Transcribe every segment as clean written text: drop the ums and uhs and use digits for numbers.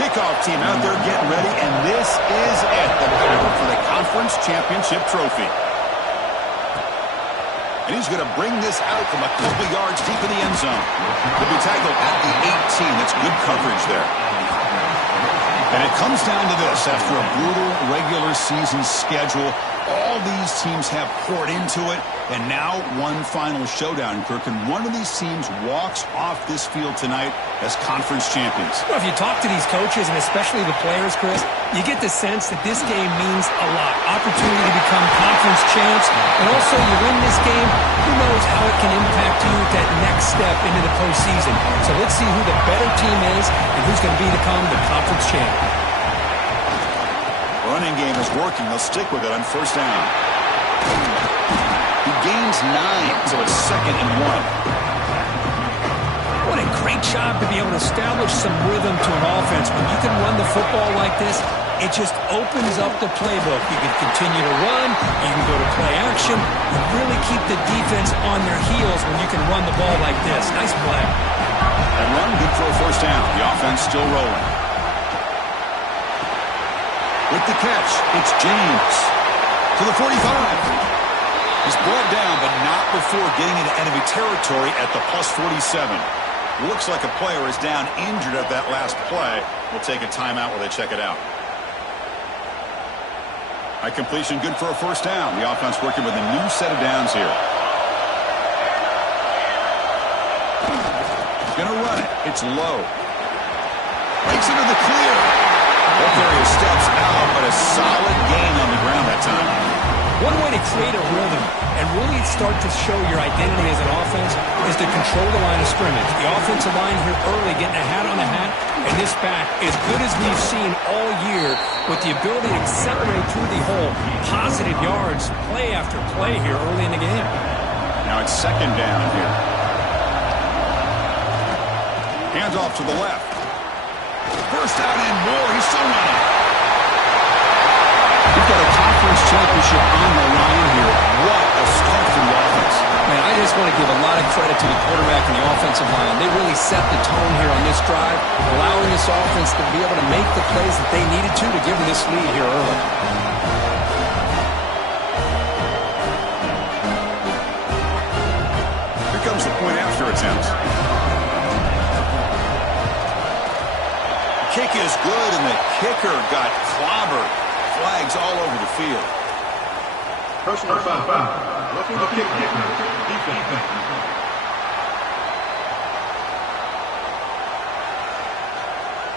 Kickoff team out there getting ready, and this is it, the battle for the conference championship trophy. And he's going to bring this out from a couple yards deep in the end zone. He'll be tackled at the 18. That's good coverage there. And it comes down to this. After a brutal regular season schedule, all these teams have poured into it, and now one final showdown, Kirk. And one of these teams walks off this field tonight as conference champions. Well, if you talk to these coaches, and especially the players, Chris, you get the sense that this game means a lot. Opportunity to become conference champs, and also you win this game, who knows how it can impact you at that next step into the postseason. So let's see who the better team is and who's going to become the conference champ. Running game is working. They'll stick with it on first down. He gains 9, so it's 2nd and 1. What a great job to be able to establish some rhythm to an offense. When you can run the football like this, it just opens up the playbook. You can continue to run. You can go to play action. And really keep the defense on their heels when you can run the ball like this. Nice play. And run good for a first down. The offense still rolling. With the catch, it's James to the 45. He's brought down, but not before getting into enemy territory at the +47. Looks like a player is down injured at that last play. We'll take a timeout while they check it out. High completion, good for a first down. The offense working with a new set of downs here. He's going to run it. It's low. Breaks into the clear. That area steps out, but a solid gain on the ground that time. One way to create a rhythm and really start to show your identity as an offense is to control the line of scrimmage. The offensive line here early getting a hat on the hat, and this back, as good as we've seen all year, with the ability to accelerate through the hole, positive yards, play after play here early in the game. Now it's 2nd down here. Hands off to the left. First down and more. He's still running. You've got a conference championship on the line here. What a start for the offense. Man, I just want to give a lot of credit to the quarterback and the offensive line. They really set the tone here on this drive, allowing this offense to be able to make the plays that they needed to give them this lead here early. Here comes the point after attempt. Kick is good, and the kicker got clobbered. Flags all over the field. Personal foul. Looking to kick. Defense.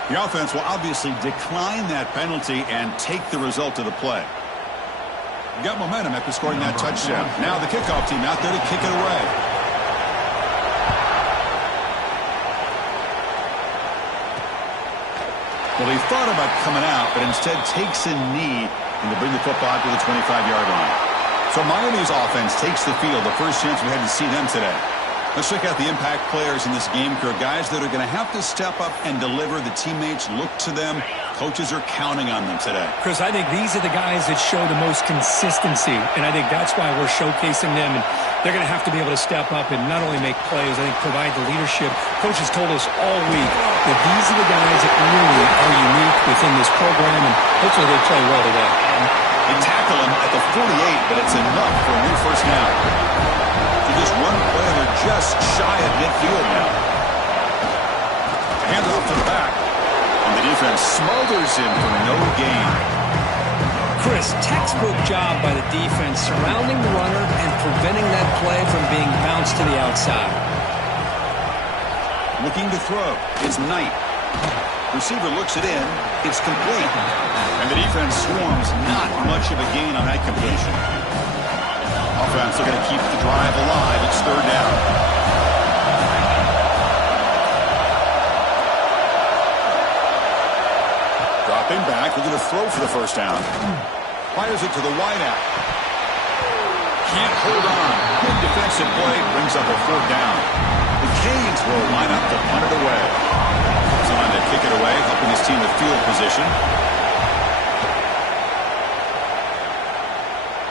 The offense will obviously decline that penalty and take the result of the play. You got momentum after scoring that touchdown. Now the kickoff team out there to kick it away. Well, he thought about coming out, but instead takes a knee and to bring the football out to the 25-yard line. So Miami's offense takes the field, the first chance we had to see them today. Let's check out the impact players in this game, Kirk. Guys that are going to have to step up and deliver. The teammates look to them. Coaches are counting on them today. Chris, I think these are the guys that show the most consistency, and I think that's why we're showcasing them. And they're going to have to be able to step up and not only make plays, I think provide the leadership. Coaches told us all week that these are the guys that really are unique within this program, and hopefully they play well today. They tackle him at the 48, but it's enough for a new first down. So just one play, they're just shy of midfield now. Hand off to the back, and the defense smothers him for no gain. Chris, textbook job by the defense surrounding the runner and preventing that play from being bounced to the outside. Looking to throw. It's Knight. Receiver looks it in. It's complete. And the defense swarms. Not much of a gain on that completion. Offense are going to keep the drive alive. It's 3rd down. Dropping back. We're going to throw for the first down. Fires it to the wideout. Can't hold on. Good defensive play. Brings up a 4th down. The Canes will line up to punt it away. Time to kick it away, helping his team with field position.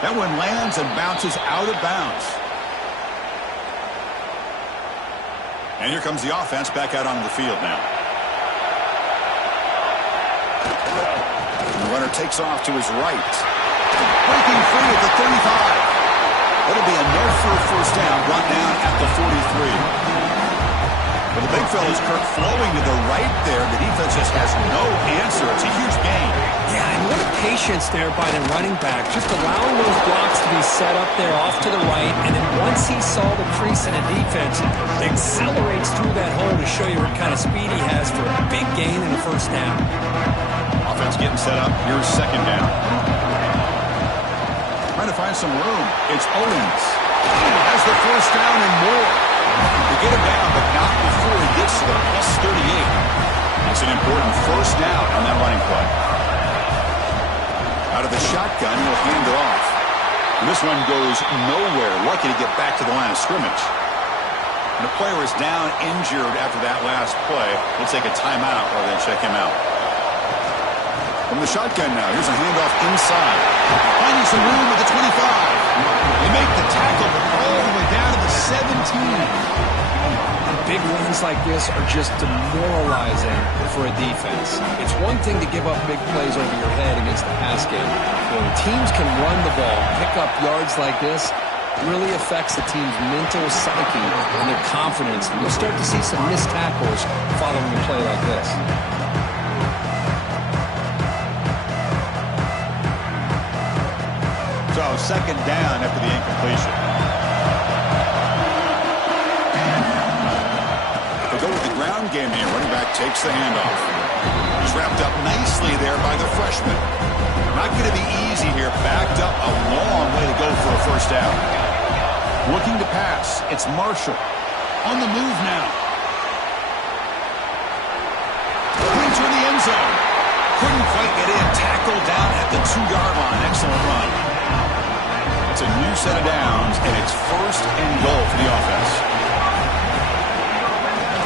That one lands and bounces out of bounds. And here comes the offense back out onto the field now. And the runner takes off to his right. Breaking free at the 35. It'll be enough for a first down, brought down at the 43. Well, the big fella's Kirk flowing to the right there. The defense just has no answer. It's a huge gain. Yeah, and what a patience there by the running back. Just allowing those blocks to be set up there off to the right. And then once he saw the crease in the defense, accelerates through that hole to show you what kind of speed he has for a big gain in the first down. Offense getting set up. Here's second down. Trying to find some room. It's Owens. Has the first down and more. To get him down, but not before he gets to the plus 38. It's an important first down on that running play. Out of the shotgun, he'll hand it off. And this one goes nowhere. Lucky to get back to the line of scrimmage. And the player is down injured after that last play. We'll take a timeout rather than check him out. From the shotgun now, here's a handoff inside. Finding some room at the 25. They make the tackle all the way down to the 17. Big runs like this are just demoralizing for a defense. It's one thing to give up big plays over your head against the pass game. When teams can run the ball, pick up yards like this, it really affects the team's mental psyche and their confidence. And you'll start to see some missed tackles following a play like this. So second down after the incompletion. They'll go with the ground game here. Running back takes the handoff. He's wrapped up nicely there by the freshman. Not going to be easy here. Backed up a long way to go for a first down. Looking to pass. It's Marshall. On the move now. Into the end zone. Couldn't quite get in. Tackled down at the 2-yard line. Excellent run. It's a new set of downs, and it's first and goal for the offense.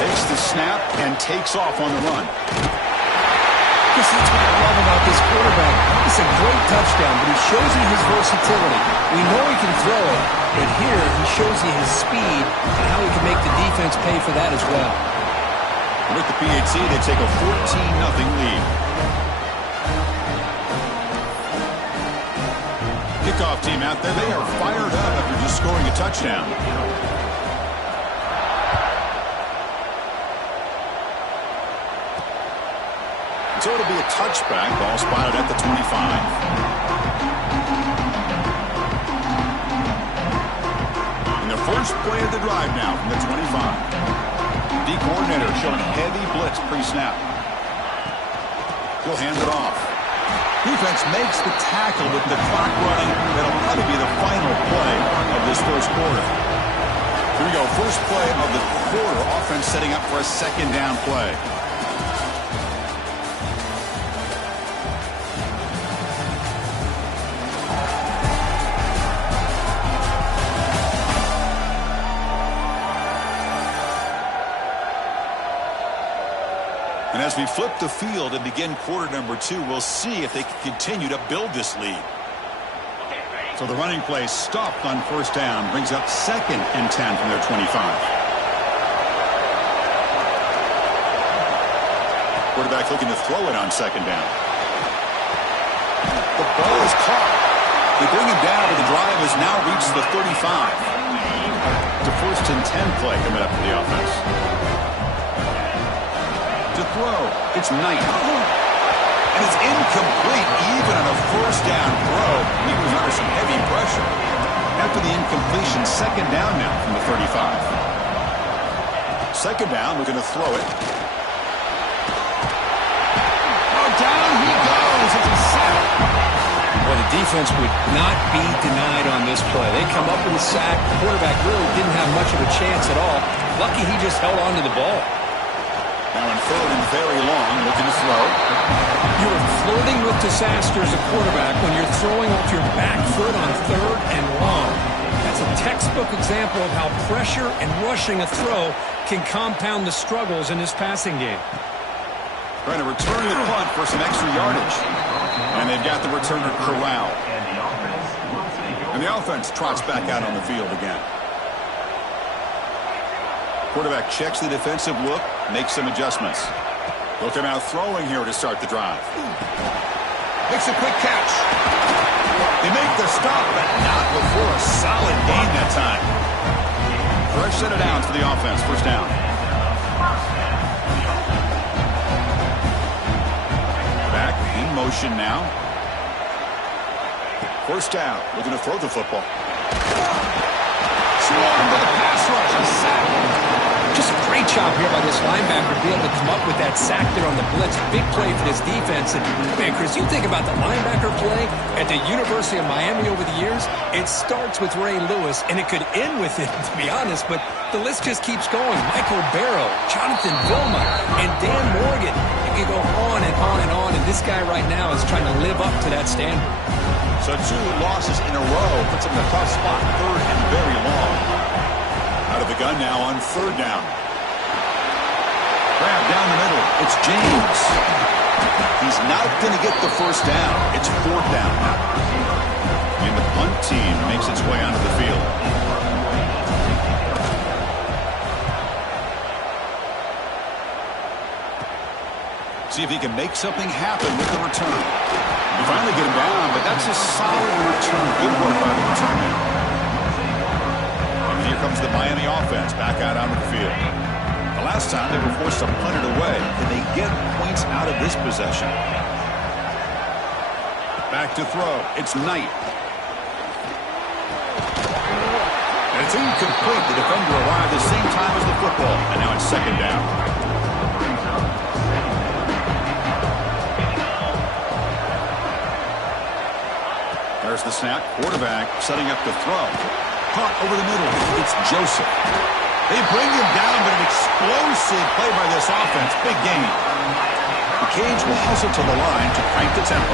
Takes the snap and takes off on the run. That's what I love about this quarterback. It's a great touchdown, but he shows you his versatility. We know he can throw it, but here he shows you his speed and how he can make the defense pay for that as well. With the PAT, they take a 14-0 lead. Kickoff team out there, they are fired up after just scoring a touchdown. So it'll be a touchback, ball spotted at the 25. And the first play of the drive now from the 25. D coordinator showing heavy blitz pre-snap. He'll hand it off. Defense makes the tackle with the clock running. That'll probably be the final play of this first quarter. Here we go. First play of the quarter. Offense setting up for a second down play. And as we flip the field and begin quarter number 2, we'll see if they can continue to build this lead. So the running play stopped on first down, brings up 2nd and 10 from their 25. Quarterback looking to throw it on second down. The ball is caught. They bring him down, but the drive has now reached the 35. It's a 1st and 10 play coming up for the offense. To throw, it's Knight. And it's incomplete even on a first down throw. He was under some heavy pressure. After the incompletion, second down now from the 35. Second down, we're going to throw it. Oh, down he goes. It's a sack. Well, the defense would not be denied on this play. They come up with a sack. The quarterback really didn't have much of a chance at all. Lucky he just held on to the ball. Now in 3rd and very long, looking to throw. You're flirting with disaster as a quarterback when you're throwing off your back foot on 3rd and long. That's a textbook example of how pressure and rushing a throw can compound the struggles in this passing game. Trying to return the punt for some extra yardage. And they've got the returner corralled. And the offense trots back out on the field again. Quarterback checks the defensive look, makes some adjustments. Looking out throwing here to start the drive. Makes a quick catch. They make the stop, but not before a solid gain that time. Fresh set of downs for the offense. First down. Back in motion now. First down. Looking to throw the football. Swarmed by the pass rush. A sack. Just a great job here by this linebacker to be able to come up with that sack there on the blitz. Big play for this defense. And, man, Chris, you think about the linebacker play at the University of Miami over the years, it starts with Ray Lewis, and it could end with it, to be honest, but the list just keeps going. Michael Barrow, Jonathan Vilma, and Dan Morgan. You can go on and on and on, and this guy right now is trying to live up to that standard. So 2 losses in a row puts him in a tough spot, third and very long. Out of the gun now on third down. Grab down the middle. It's James. He's not going to get the first down. It's fourth down now. And the punt team makes its way onto the field. See if he can make something happen with the return. You finally get him down, but that's a solid return. Good work by the return man. Here comes the Miami offense back out onto the field. The last time they were forced to punt it away. Can they get points out of this possession? Back to throw. It's Knight. And it's incomplete. The defender arrived the same time as the football. And now it's second down. There's the snap. Quarterback setting up the throw. Caught over the middle. It's Joseph. They bring him down, but an explosive play by this offense. Big gain. The Canes will hustle to the line to crank the tempo.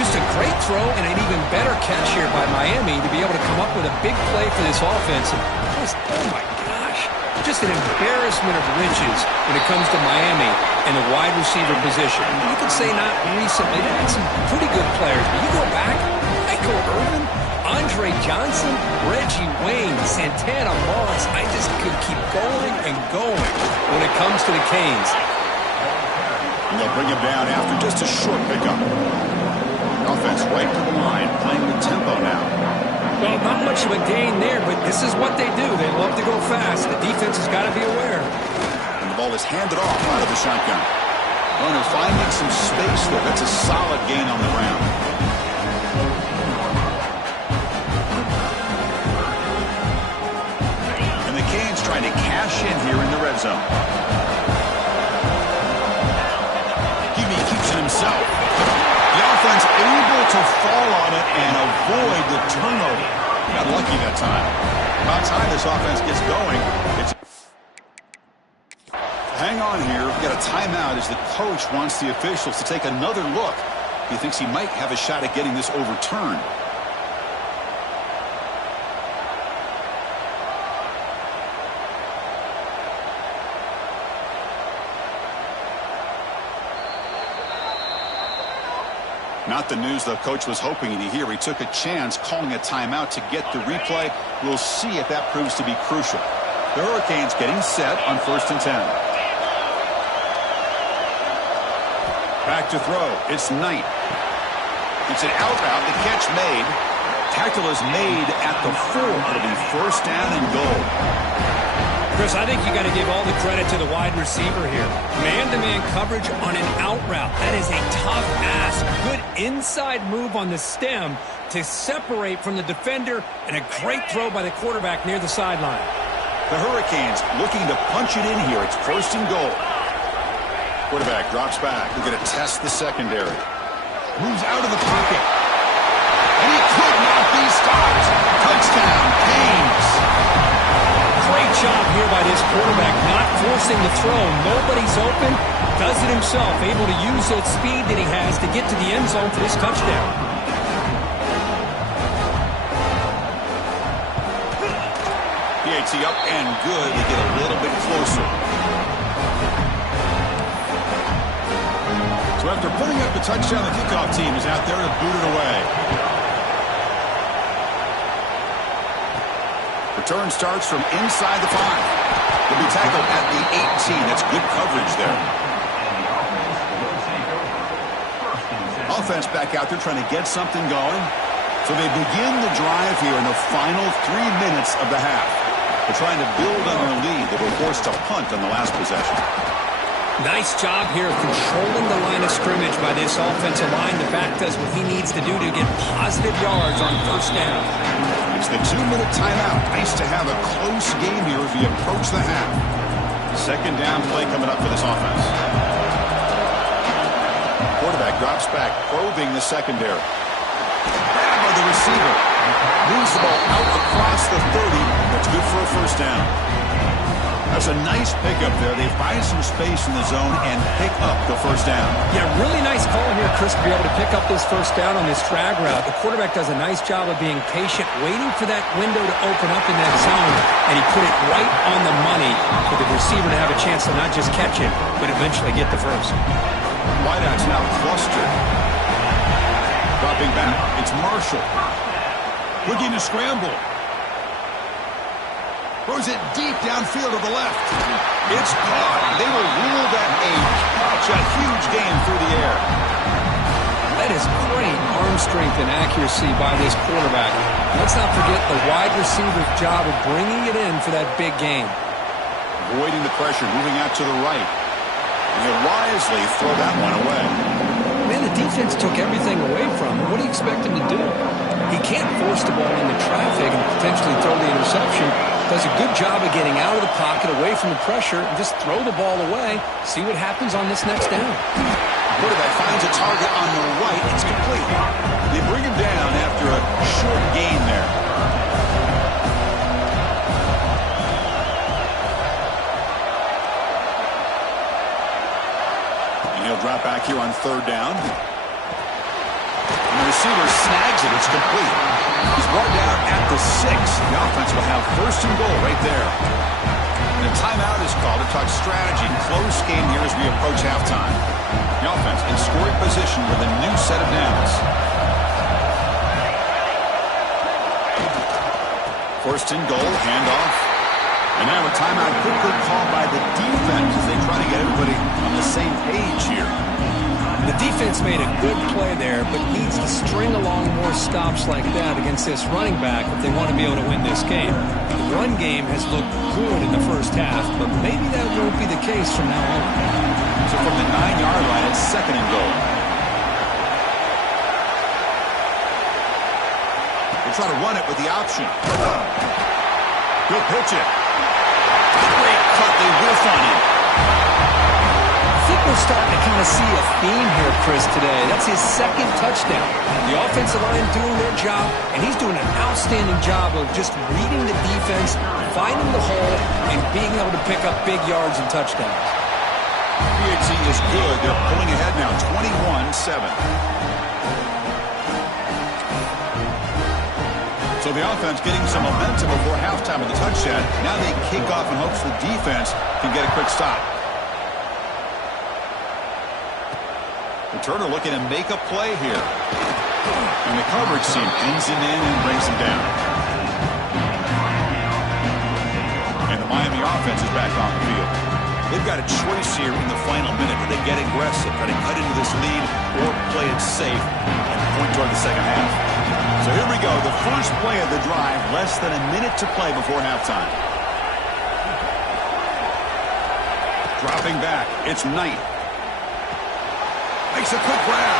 Just a great throw and an even better catch here by Miami to be able to come up with a big play for this offense. Just, oh my gosh, just an embarrassment of riches when it comes to Miami and the wide receiver position. You could say not recently. They had some pretty good players, but you go back, Michael Irvin, Andre Johnson, Reggie Wayne, Santana Moss. I just could keep going and going when it comes to the Canes. And they'll bring him down after just a short pickup. Offense right to the line, playing with tempo now. Well, not much of a gain there, but this is what they do. They love to go fast. The defense has got to be aware. And the ball is handed off out of the shotgun. Runner finding some space there. That's a solid gain on the ground. And the Canes trying to cash in here in the red zone. He keeps it himself. The offense able to fall on it and avoid the turnover. Got lucky that time. About time this offense gets going. Hang on here. We've got a timeout as the coach wants the officials to take another look. He thinks he might have a shot at getting this overturned. Not the news the coach was hoping to hear. He took a chance calling a timeout to get the replay. We'll see if that proves to be crucial. The Hurricanes getting set on 1st and 10. Back to throw. It's Knight. It's an out route. The catch made. Tackle is made at the 4. It'll be first down and goal. Chris, I think you got to give all the credit to the wide receiver here. Man-to-man coverage on an out route. That is a tough ask. Good inside move on the stem to separate from the defender, and a great throw by the quarterback near the sideline. The Hurricanes looking to punch it in here. It's first and goal. Quarterback drops back. They're going to test the secondary. Moves out of the pocket. And he could not be stopped. Touchdown, Canes. Great job here by this quarterback, not forcing the throw. Nobody's open. Does it himself, able to use that speed that he has to get to the end zone for this touchdown. PAT up and good. They get a little bit closer. So after putting up the touchdown, the kickoff team is out there to boot it away. Return starts from inside the 5. He'll be tackled at the 18. That's good coverage there. offense back out there trying to get something going. So they begin the drive here in the final 3 minutes of the half. They're trying to build on their lead. They were forced to punt on the last possession. Nice job here of controlling the line of scrimmage by this offensive line. The back does what he needs to do to get positive yards on first down. It's the 2-minute timeout. Nice to have a close game here as we approach the half. Second down play coming up for this offense. Quarterback drops back, probing the secondary. Grab by the receiver. Moves the ball out across the 30. That's good for a first down. That's a nice pickup there. They find some space in the zone and pick up the first down. Yeah, really nice call here, Chris, to be able to pick up this first down on this drag route. The quarterback does a nice job of being patient, waiting for that window to open up in that zone, and he put it right on the money for the receiver to have a chance to not just catch it, but eventually get the first. Wideouts now clustered. Dropping back. It's Marshall. Looking to scramble. Throws it deep downfield to the left. It's caught. They will rule that a catch. A huge game through the air. That is great arm strength and accuracy by this quarterback. Let's not forget the wide receiver's job of bringing it in for that big game. Avoiding the pressure, moving out to the right. And he'll wisely throw that one away. Man, the defense took everything away from him. What do you expect him to do? He can't force the ball into traffic and potentially throw the interception. Does a good job of getting out of the pocket, away from the pressure, and just throw the ball away. See what happens on this next down. Quarterback finds a target on the right. It's complete. They bring him down after a short gain there. And he'll drop back here on third down. And the receiver snags it. It's complete. He's brought down at the 6. The offense will have first and goal right there. And a timeout is called to talk strategy. Close game here as we approach halftime. The offense in scoring position with a new set of downs. First and goal, handoff. And now a timeout quickly called by the defense as they try to get everybody on the same page here. The defense made a good play there, but needs to string along more stops like that against this running back if they want to be able to win this game. The run game has looked good in the first half, but maybe that won't be the case from now on. So from the 9-yard line, it's second and goal. They try to run it with the option. He'll pitch it. Great cut. They whiff on him. I think we're starting to kind of see a theme here, Chris, today. That's his second touchdown. The offensive line doing their job, and he's doing an outstanding job of just reading the defense, finding the hole, and being able to pick up big yards and touchdowns. PAT is good. They're pulling ahead now, 21-7. So the offense getting some momentum before halftime with the touchdown. Now they kick off in hopes the defense can get a quick stop. Turner looking to make a play here. And the coverage team pins him in and brings him down. And the Miami offense is back on the field. They've got a choice here in the final minute. Do they get aggressive, try to cut into this lead, or play it safe and point toward the second half? So here we go. The first play of the drive, less than a minute to play before halftime. Dropping back. It's Knight. Makes a quick grab.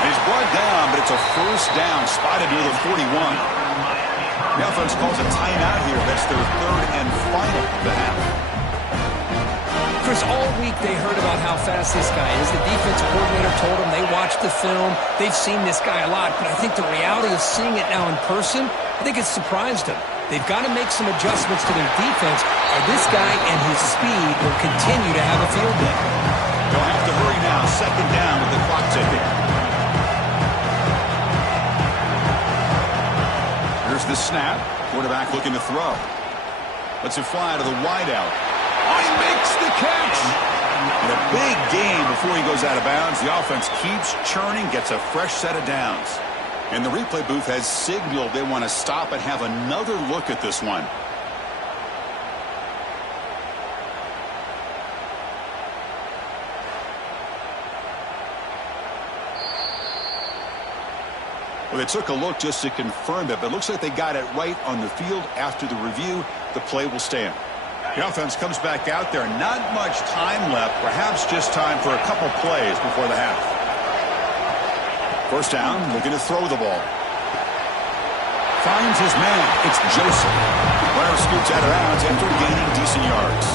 And he's brought down, but it's a first down, spotted near the 41. The offense calls a timeout here. That's their third and final of the half. Chris, all week they heard about how fast this guy is. The defense coordinator told them they watched the film. They've seen this guy a lot, but I think the reality of seeing it now in person, I think it's surprised them. They've got to make some adjustments to their defense, or this guy and his speed will continue to have a field day. They'll have to hurry now. Second down with the clock ticking. Here's the snap. Quarterback looking to throw. Lets it fly to the wideout. Oh, he makes the catch. And a big gain before he goes out of bounds. The offense keeps churning, gets a fresh set of downs. And the replay booth has signaled they want to stop and have another look at this one. Well, they took a look just to confirm it, but it looks like they got it right on the field. After the review, the play will stand. The offense comes back out there. Not much time left, perhaps just time for a couple plays before the half. First down, looking to throw the ball. Finds his man. It's Joseph. Runner scoots out of bounds after gaining decent yards.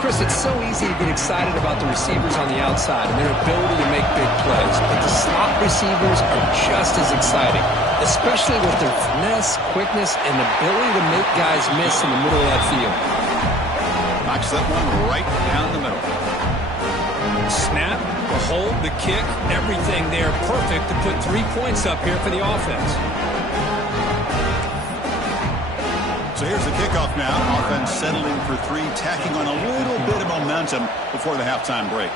Chris, it's so easy to get excited about the receivers on the outside and their ability to make big plays, but the slot receivers are just as exciting, especially with their finesse, quickness, and ability to make guys miss in the middle of that field. Knocks that one right down the middle. Snap, the hold, the kick, everything there perfect to put 3 points up here for the offense. So here's the kickoff now. Offense settling for 3, tacking on a little bit of momentum before the halftime break.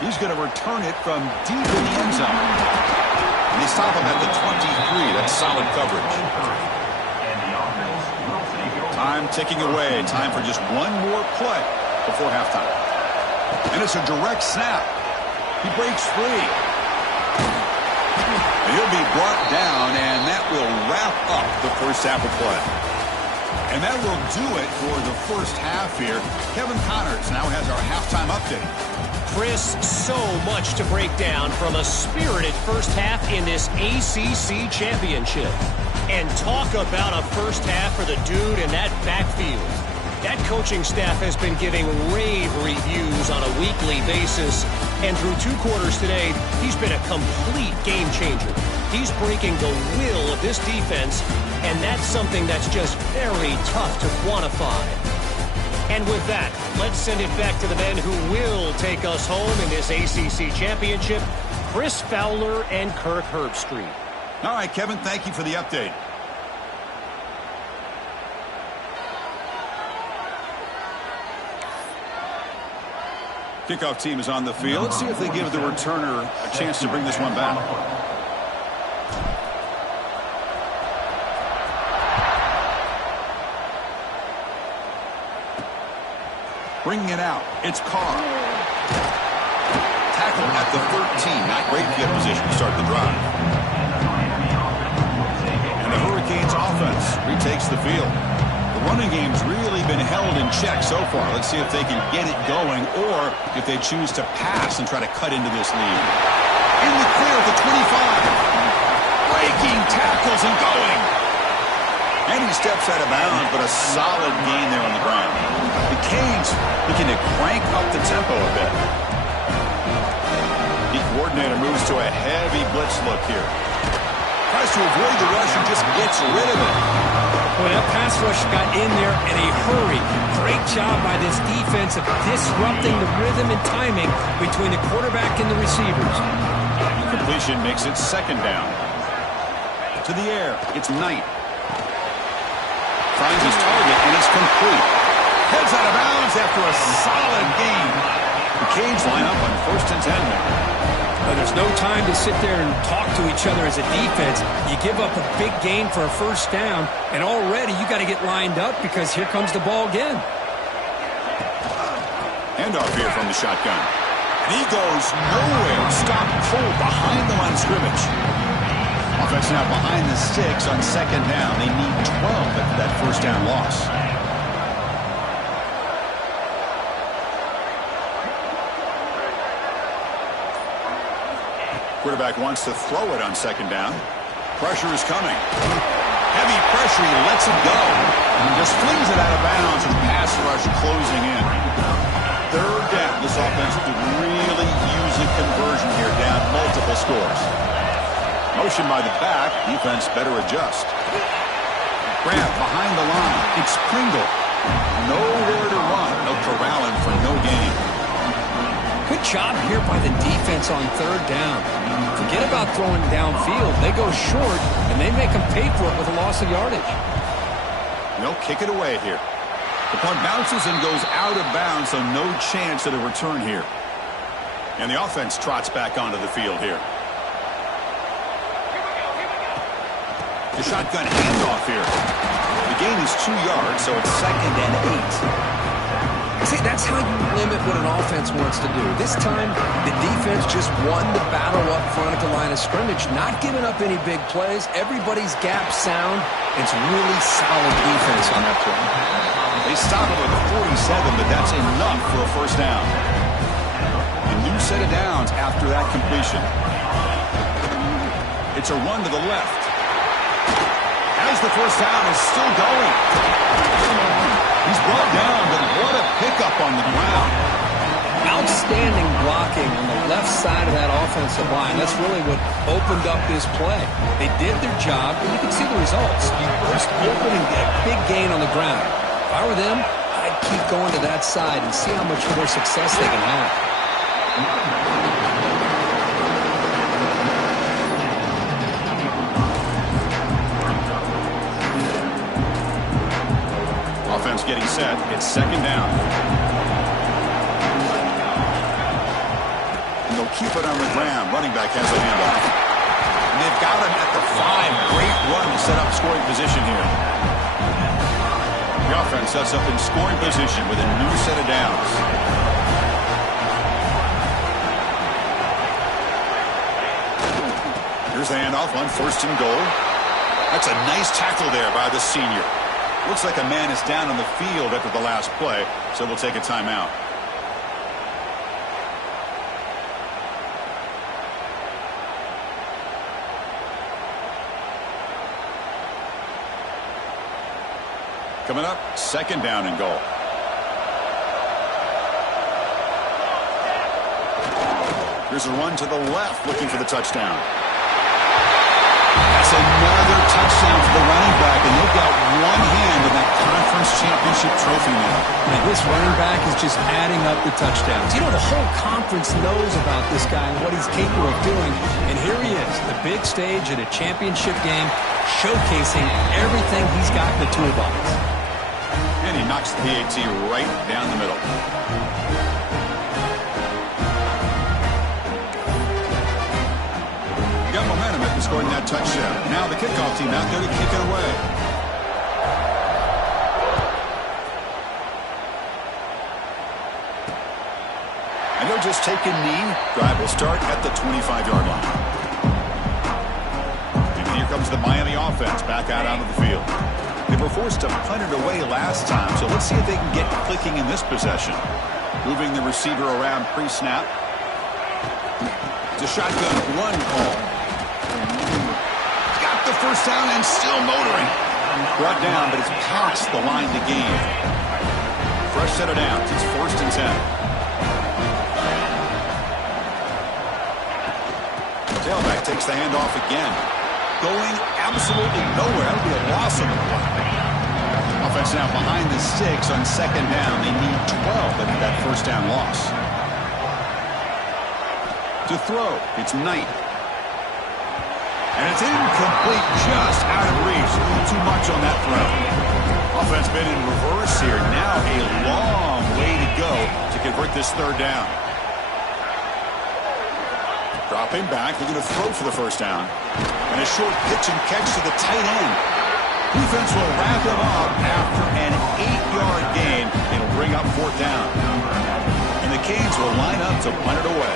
He's going to return it from deep in the end zone. And they stop him at the 23. That's solid coverage. Time ticking away. Time for just one more play before halftime. And it's a direct snap. He breaks free. He'll be brought down, and that will wrap up the first half of play. And that will do it for the first half here. Kevin Connors now has our halftime update. Chris, so much to break down from a spirited first half in this ACC championship. And talk about a first half for the dude in that backfield. That coaching staff has been giving rave reviews on a weekly basis. And through 2 quarters today, he's been a complete game changer. He's breaking the will of this defense, and that's something that's just very tough to quantify. And with that, let's send it back to the men who will take us home in this ACC championship, Chris Fowler and Kirk Herbstreit. All right, Kevin, thank you for the update. Kickoff team is on the field. Let's see if they give the returner a chance to bring this one back. Bringing it out. It's Carr. Tackle at the 13. Not great field position to start the drive. And the Hurricanes offense retakes the field. The running game's really been held in check so far. Let's see if they can get it going or if they choose to pass and try to cut into this lead. In the clear at the 25. Breaking tackles and going. And he steps out of bounds, but a solid gain there on the ground. The Canes looking to crank up the tempo a bit. The coordinator moves to a heavy blitz look here. Tries to avoid the rush and just gets rid of it. Well, that pass rush got in there in a hurry. Great job by this defense of disrupting the rhythm and timing between the quarterback and the receivers. Completion makes it second down. To the air, it's Knight. Finds his target, and it's complete. Heads out of bounds after a solid gain. The Canes line up on 1st and 10 now. Well, there's no time to sit there and talk to each other as a defense. You give up a big gain for a first down, and already you got to get lined up because here comes the ball again. Handoff here from the shotgun. And he goes nowhere. Stopped cold behind the line of scrimmage. Offense now behind the sticks on second down. They need 12 after that first down loss. Quarterback wants to throw it on second down. Pressure is coming. Heavy pressure. He lets it go. And just flings it out of bounds with pass rush closing in. Third down. This offense could really use a conversion here, down multiple scores. Motion by the back. Defense better adjust. Grab behind the line. It's Pringle. Nowhere to run. No corral him for no gain. Good job here by the defense on third down. Forget about throwing downfield. They go short, and they make them pay for it with a loss of yardage. They'll kick it away here. The punt bounces and goes out of bounds, so no chance at a return here. And the offense trots back onto the field here. The shotgun handoff here. The gain is 2 yards, so it's 2nd and 8. See, that's how how you limit what an offense wants to do. This time, the defense just won the battle up front at the line of scrimmage, not giving up any big plays. Everybody's gap sound. It's really solid defense on that play. They stop it with 47, but that's enough for a first down. A new set of downs after that completion. It's a run to the left. As the first down is still going. He's brought down, but what a pickup on the ground. Outstanding blocking on the left side of that offensive line. That's really what opened up this play. They did their job, and you can see the results. You burst open and get a big gain on the ground. If I were them, I'd keep going to that side and see how much more success they can have. Offense getting set. It's second down. And they'll keep it on the ground. Running back has a handoff. And they've got him at the 5. Great run to set up scoring position here. The offense sets up in scoring position with a new set of downs. Here's the handoff on first and goal. That's a nice tackle there by the senior. Looks like a man is down on the field after the last play, so we'll take a timeout. Coming up, second down and goal. Here's a run to the left, looking for the touchdown. That's another touchdown for the running back, and they've got one hand in that conference championship trophy now. And this running back is just adding up the touchdowns. You know, the whole conference knows about this guy and what he's capable of doing. And here he is, the big stage at a championship game, showcasing everything he's got in the toolbox. And he knocks the PAT right down the middle. Got momentum after scoring that touchdown. Now the kickoff team out there to kick it away. And they'll just take a knee. Drive will start at the 25-yard line. And here comes the Miami offense back out onto the field. They were forced to punt it away last time, so let's see if they can get clicking in this possession. Moving the receiver around pre-snap. It's a shotgun run call. Got the first down and still motoring. Brought down, but it's past the line to gain. Fresh set of downs. It's first and 10. Tailback takes the handoff again. Going absolutely nowhere. That'll be a loss on the play. Offense now behind the 6 on second down. They need 12 after that first down loss. To throw, it's Knight. And it's incomplete, just out of reach. A little too much on that throw. Offense been in reverse here. Now a long way to go to convert this third down. Dropping back, looking to throw for the first down. And a short pitch and catch to the tight end. Defense will wrap him up after an 8-yard gain. It'll bring up fourth down. And the Canes will line up to punt it away.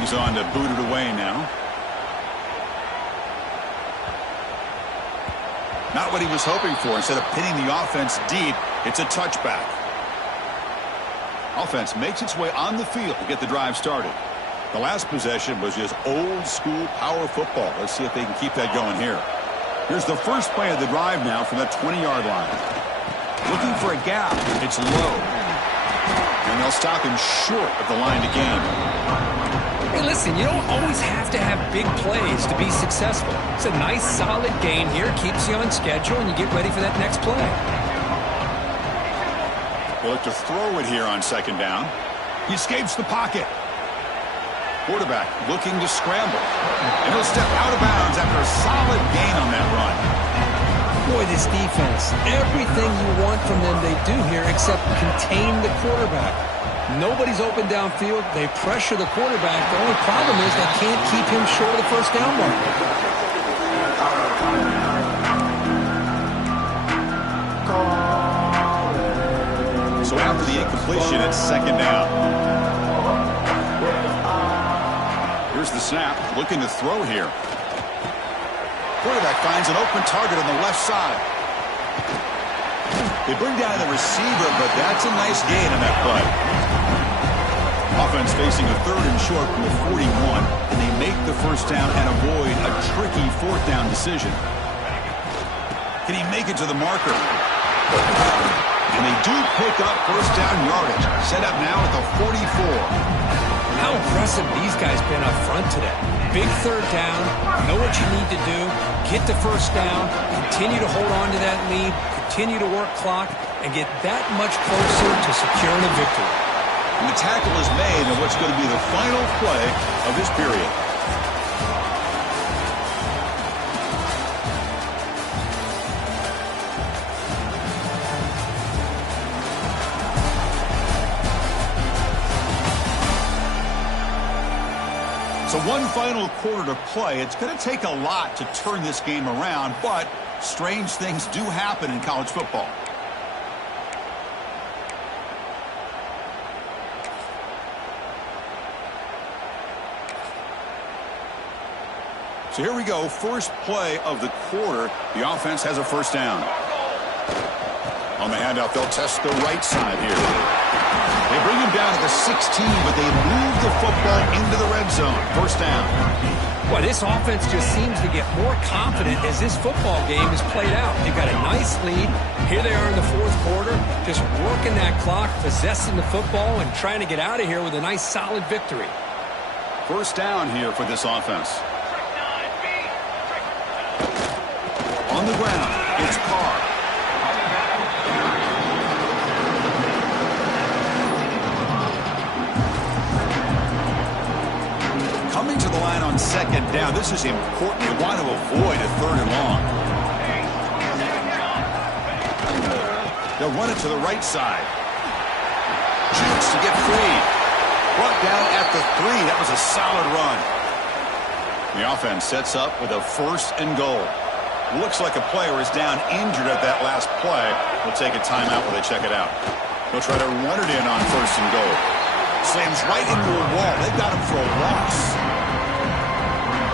He's on to boot it away now. Not what he was hoping for. Instead of pinning the offense deep, it's a touchback. Offense makes its way on the field to get the drive started. The last possession was just old-school power football. Let's see if they can keep that going here. Here's the first play of the drive now from the 20-yard line. Looking for a gap. It's low. And they'll stop him short of the line to gain. Hey, listen, you don't always have to have big plays to be successful. It's a nice, solid gain here. Keeps you on schedule, and you get ready for that next play. They look to throw it here on second down. He escapes the pocket. Quarterback looking to scramble. And he'll step out of bounds after a solid gain on that run. Boy, this defense, everything you want from them they do here except contain the quarterback. Nobody's open downfield. They pressure the quarterback. The only problem is they can't keep him short of the first down mark. So after the incompletion, it's second down. Here's the snap, looking to throw here. Quarterback finds an open target on the left side. They bring down the receiver, but that's a nice gain on that play. Offense facing a 3rd and short from the 41, and they make the first down and avoid a tricky 4th down decision. Can he make it to the marker? And they do pick up first down yardage. Set up now at the 44. How impressive these guys been up front today. Big 3rd down, know what you need to do, get the first down, continue to hold on to that lead, continue to work clock, and get that much closer to securing a victory. And the tackle is made on what's going to be the final play of this period. So one final quarter to play. It's going to take a lot to turn this game around, but strange things do happen in college football. So here we go, first play of the quarter. The offense has a first down. On the handoff, they'll test the right side here. They bring him down to the 16, but they move the football into the red zone. First down. Well, this offense just seems to get more confident as this football game is played out. They've got a nice lead. Here they are in the 4th quarter, just working that clock, possessing the football, and trying to get out of here with a nice, solid victory. First down here for this offense. On the ground, it's Carr. Coming to the line on second down. This is important. You want to avoid a 3rd and long. They'll run it to the right side. Jukes to get free. Brought down at the 3. That was a solid run. The offense sets up with a 1st and goal. Looks like a player is down injured at that last play. We'll take a timeout while they check it out. They'll try to run it in on 1st and goal. Slams right into a wall. They've got him for a loss.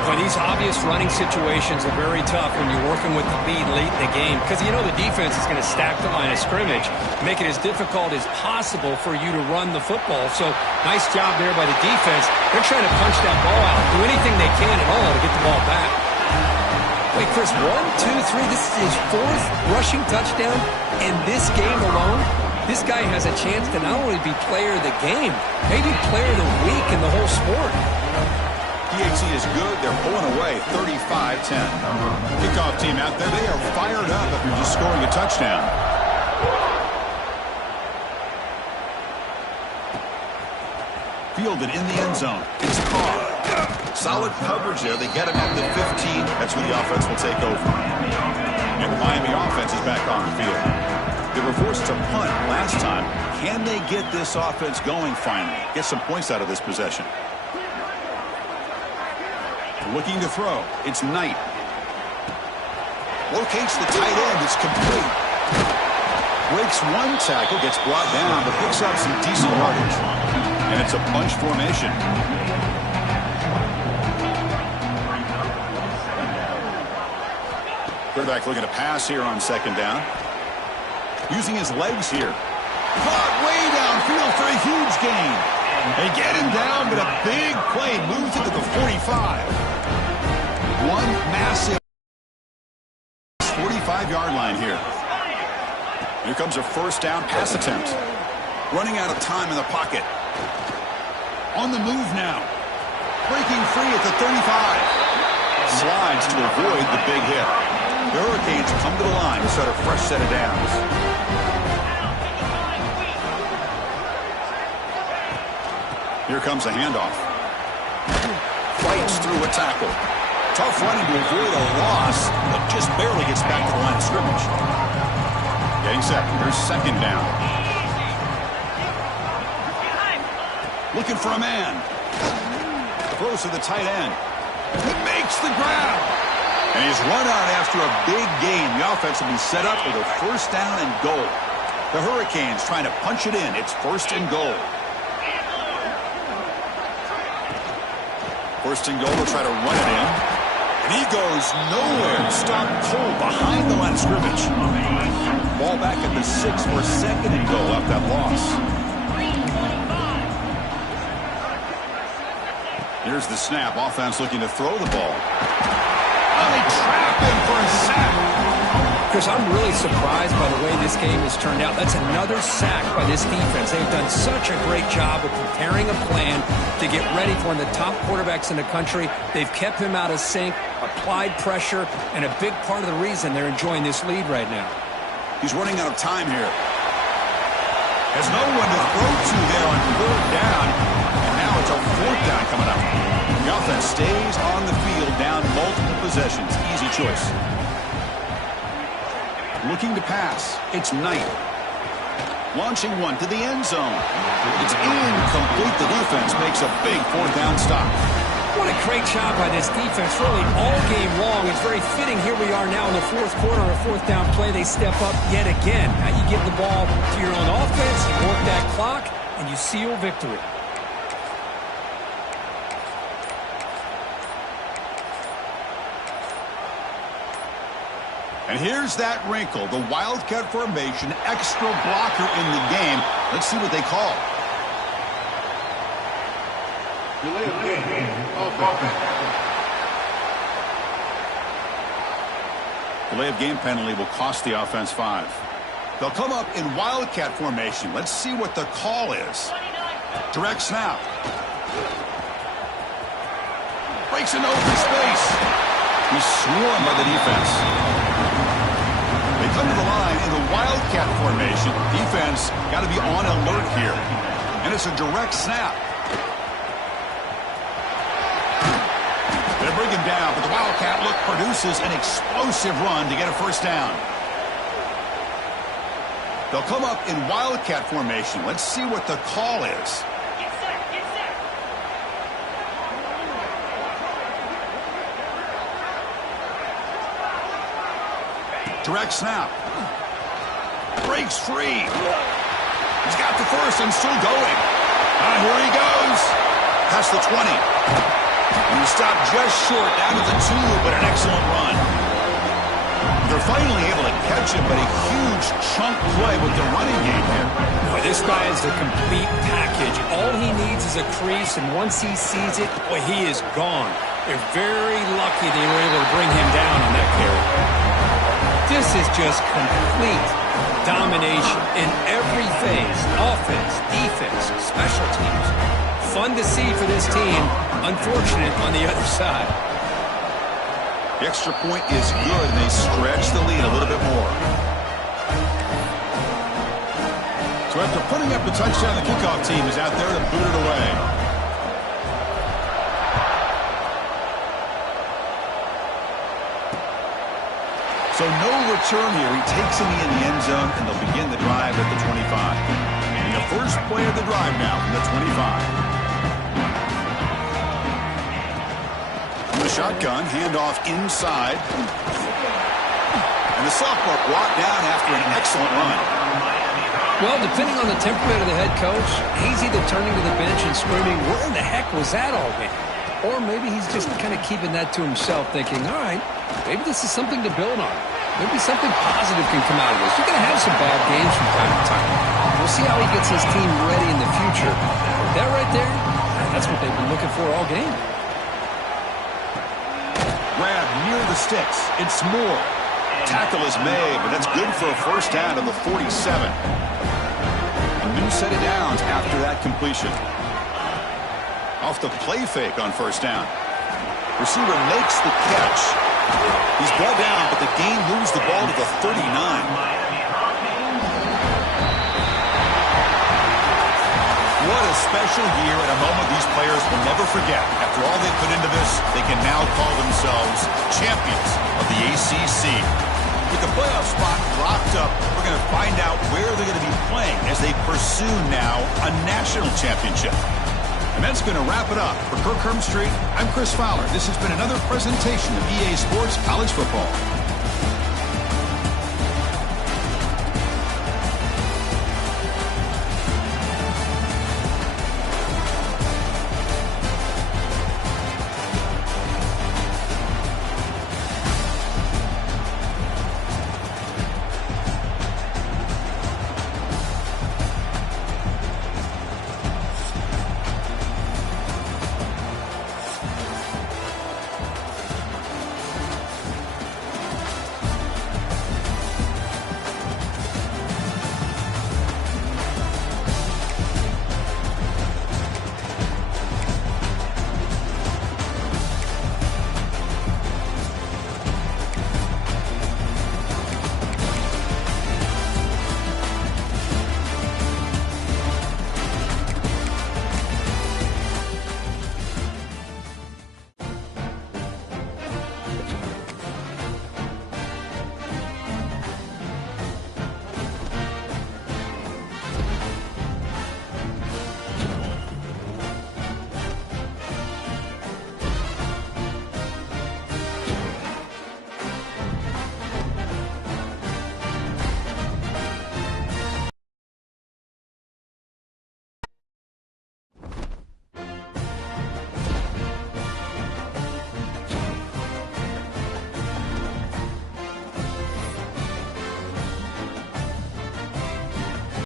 Well, these obvious running situations are very tough when you're working with the lead late in the game because you know the defense is going to stack the line of scrimmage, make it as difficult as possible for you to run the football. So nice job there by the defense. They're trying to punch that ball out, do anything they can at all to get the ball back. Wait, Chris, 1, 2, 3. This is his 4th rushing touchdown in this game alone. This guy has a chance to not only be player of the game, maybe player of the week in the whole sport. PAT is good. They're pulling away 35-10. Kickoff team out there. They are fired up after just scoring a touchdown. Fielded in the end zone. It's Carr. Solid coverage there. They get him at the 15. That's where the offense will take over. And the Miami offense is back on the field. They were forced to punt last time. Can they get this offense going finally? Get some points out of this possession. Looking to throw. It's Knight. Locates the tight end. It's complete. Breaks one tackle, gets brought down, but picks up some decent yardage. And it's a bunch formation. Quarterback looking to pass here on second down. Using his legs here. Caught way downfield for a huge gain. They get him down, but a big play moves into the 45. One massive 45-yard line here. Here comes a first down pass attempt. Running out of time in the pocket. On the move now. Breaking free at the 35. Slides to avoid the big hit. The Hurricanes come to the line to start a fresh set of downs. Here comes a handoff. Fights through a tackle. Tough running to avoid a loss, but just barely gets back to the line of scrimmage. Getting set. Here's second down. Looking for a man. Throws to the tight end. He makes the grab. And he's run out after a big gain. The offense will be set up with a first down and goal. The Hurricanes trying to punch it in. It's 1st and goal. 1st and goal. They'll try to run it in. And he goes nowhere. Stopped cold behind the line of scrimmage. Ball back at the 6 for 2nd and goal after that loss. Here's the snap. Offense looking to throw the ball. Oh, they trap him for a sack. Chris, I'm really surprised by the way this game has turned out. That's another sack by this defense. They've done such a great job of preparing a plan to get ready for one of the top quarterbacks in the country. They've kept him out of sync, applied pressure, and a big part of the reason they're enjoying this lead right now. He's running out of time here. Has no one to throw to there on 3rd down, and now it's a 4th down coming up. The offense stays on the field down multiple possessions. Easy choice. Looking to pass. It's Knight. Launching one to the end zone. It's incomplete. The defense makes a big 4th down stop. What a great job by this defense, really all game long. It's very fitting. Here we are now in the 4th quarter, a 4th down play. They step up yet again. Now you give the ball to your own offense, you work that clock, and you seal victory. And here's that wrinkle, the Wildcat formation, extra blocker in the game. Let's see what they call. Delay of game. Offense. Delay of game penalty will cost the offense 5. They'll come up in Wildcat formation. Let's see what the call is. Direct snap. Breaks into open space. He's swarmed by the defense. They come to the line in the Wildcat formation. Defense got to be on alert here. And it's a direct snap. They bring him down, but the Wildcat look produces an explosive run to get a 1st down. They'll come up in Wildcat formation. Let's see what the call is. Direct snap. Breaks free. He's got the 1st and still going. Here he goes. Past the 20. And he stopped just short down to the 2, but an excellent run. They're finally able to catch him, but a huge chunk play with the running game here. Boy, this guy is the complete package. All he needs is a crease, and once he sees it, boy, he is gone. They're very lucky they were able to bring him down on that carry. This is just complete domination in every phase. Offense, defense, special teams. Fun to see for this team. Unfortunate on the other side. The extra point is good, and they stretch the lead a little bit more. So after putting up the touchdown, the kickoff team is out there to boot it away. So no return here. He takes him in the end zone, and they'll begin the drive at the 25. And the first play of the drive now from the 25. From the shotgun, handoff inside. And the sophomore brought down after an excellent run. Well, depending on the temperament of the head coach, he's either turning to the bench and screaming, where in the heck was that all game? Or maybe he's just kind of keeping that to himself, thinking, all right, maybe this is something to build on. Maybe something positive can come out of this. You're going to have some bad games from time to time. We'll see how he gets his team ready in the future. That right there, that's what they've been looking for all game. Grab near the sticks. It's Moore. Tackle is made, but that's good for a 1st down to the 47. A new set of downs after that completion. Off the play fake on 1st down. Receiver makes the catch. He's brought down, but the game moves the ball to the 39. What a special year and a moment these players will never forget. After all they put into this, they can now call themselves champions of the ACC. With the playoff spot locked up, we're going to find out where they're going to be playing as they pursue now a national championship. And that's going to wrap it up. For Kirk Hermstreet, I'm Chris Fowler. This has been another presentation of EA Sports College Football.